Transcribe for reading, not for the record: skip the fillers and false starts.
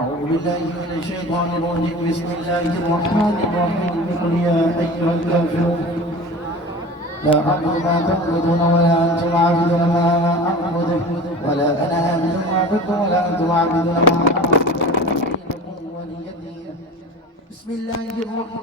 أعوذ بالله من الشيطان الرجيم بسم الله الرحمن الرحيم قل يا أيها الكافرون لا أعبد ما تعبدون ولا أنتم عابدون ما أعبد ولا أنا عابد ما عبدتم ولا أنتم عابدون ما أعبد بسم الله الرحمن